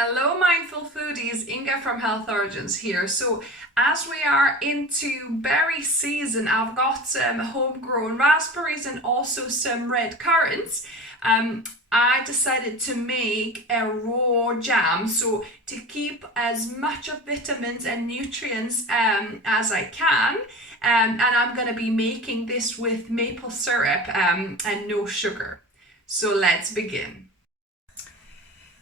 Hello mindful foodies, Inga from Health Origins here. So as we are into berry season, I've got some homegrown raspberries and also some red currants. I decided to make a raw jam, so to keep as much of vitamins and nutrients as I can. And I'm going to be making this with maple syrup and no sugar. So let's begin.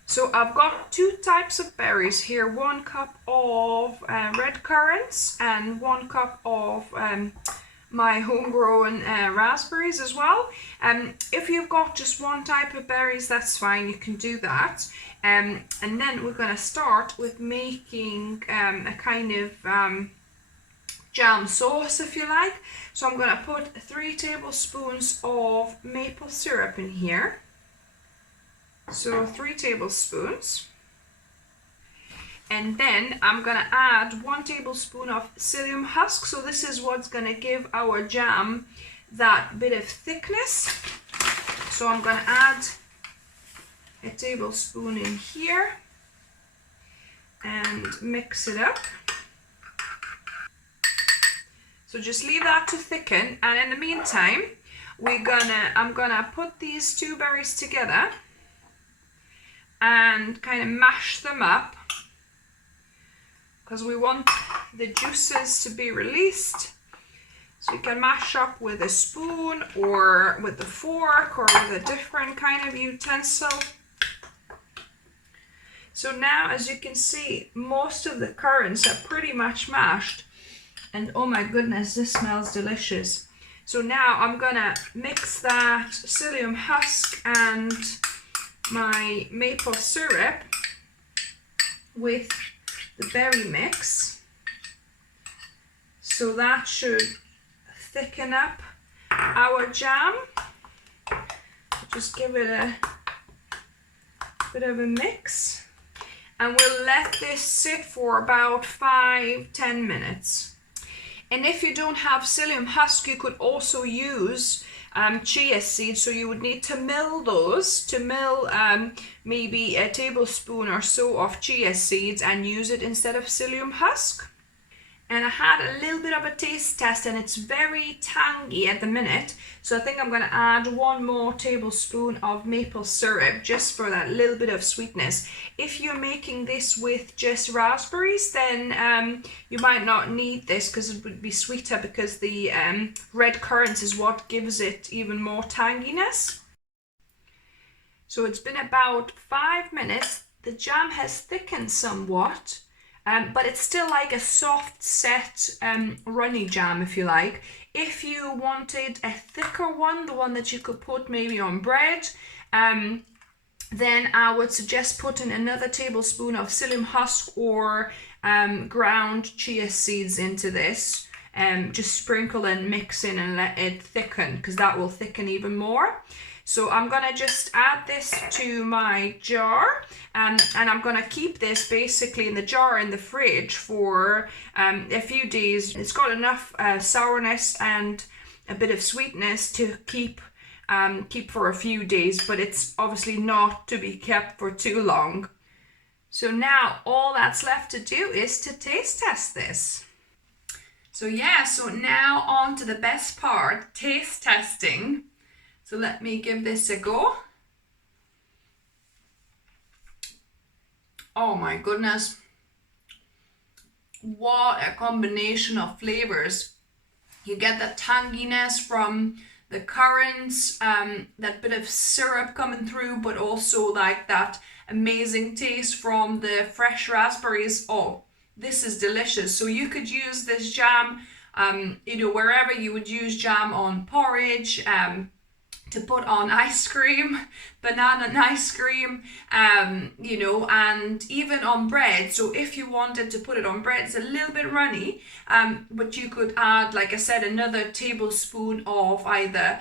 So I've got two types of berries here, 1 cup of red currants and 1 cup of my homegrown raspberries as well. If you've got just one type of berries, that's fine, you can do that. And then we're going to start with making a kind of jam sauce, if you like. So I'm going to put 3 tablespoons of maple syrup in here. So 3 tablespoons, and then I'm gonna add 1 tablespoon of psyllium husk. So this is what's gonna give our jam that bit of thickness. So I'm gonna add a tablespoon in here and mix it up. So just leave that to thicken, and in the meantime I'm gonna put these 2 berries together and kind of mash them up, because we want the juices to be released. So you can mash up with a spoon or with a fork or with a different kind of utensil. So now, as you can see, most of the currants are pretty much mashed, and oh my goodness, this smells delicious. So now I'm gonna mix that psyllium husk and my maple syrup with the berry mix. So that should thicken up our jam. Just give it a bit of a mix, and we'll let this sit for about 5-10 minutes. And if you don't have psyllium husk, you could also use chia seeds. So you would need to mill those, maybe a tablespoon or so of chia seeds and use it instead of psyllium husk. And I had a little bit of a taste test, and it's very tangy at the minute, so I think I'm going to add 1 more tablespoon of maple syrup just for that little bit of sweetness. If you're making this with just raspberries, then you might not need this, because it would be sweeter, because the red currants is what gives it even more tanginess. So it's been about 5 minutes. The jam has thickened somewhat. But it's still like a soft set runny jam, if you like. If you wanted a thicker one, the one that you could put maybe on bread, then I would suggest putting another tablespoon of psyllium husk or ground chia seeds into this. Just sprinkle and mix in and let it thicken, because that will thicken even more. So I'm gonna just add this to my jar, and I'm gonna keep this basically in the jar in the fridge for a few days. It's got enough sourness and a bit of sweetness to keep for a few days, but it's obviously not to be kept for too long. So now all that's left to do is to taste test this. So yeah, so now on to the best part, taste testing. So let me give this a go. Oh my goodness. What a combination of flavors. You get the tanginess from the currants, that bit of syrup coming through, but also like that amazing taste from the fresh raspberries. Oh, this is delicious. So you could use this jam, wherever you would use jam, on porridge, to put on ice cream, banana and ice cream, and even on bread. So if you wanted to put it on bread, it's a little bit runny, but you could add, like I said, another tablespoon of either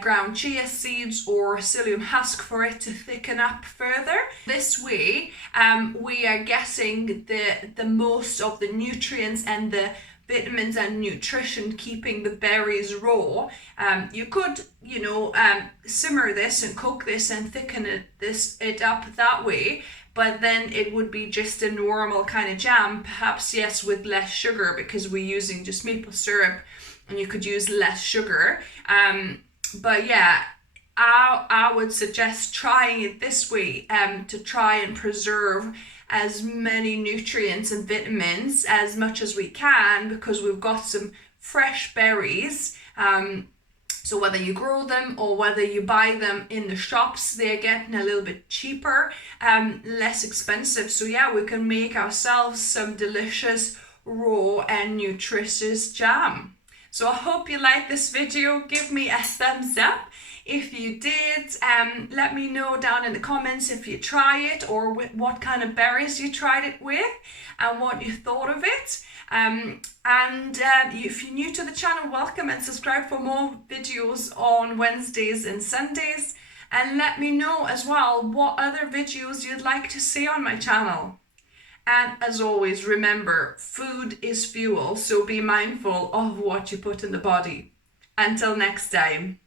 ground chia seeds or psyllium husk for it to thicken up further. This way, we are getting the most of the nutrients and the vitamins and nutrition, keeping the berries raw. You could, simmer this and cook this and thicken it up that way, but then it would be just a normal kind of jam, perhaps, yes, with less sugar, because we're using just maple syrup and you could use less sugar. But yeah, I would suggest trying it this way, to try and preserve as many nutrients and vitamins as much as we can, because we've got some fresh berries. So whether you grow them or whether you buy them in the shops, they're getting a little bit cheaper, less expensive. So yeah, we can make ourselves some delicious, raw and nutritious jam. So I hope you like this video. Give me a thumbs up if you did. Let me know down in the comments if you try it, or what kind of berries you tried it with and what you thought of it. If you're new to the channel, welcome, and subscribe for more videos on Wednesdays and Sundays. And let me know as well what other videos you'd like to see on my channel. And as always, remember, food is fuel, so be mindful of what you put in the body. Until next time.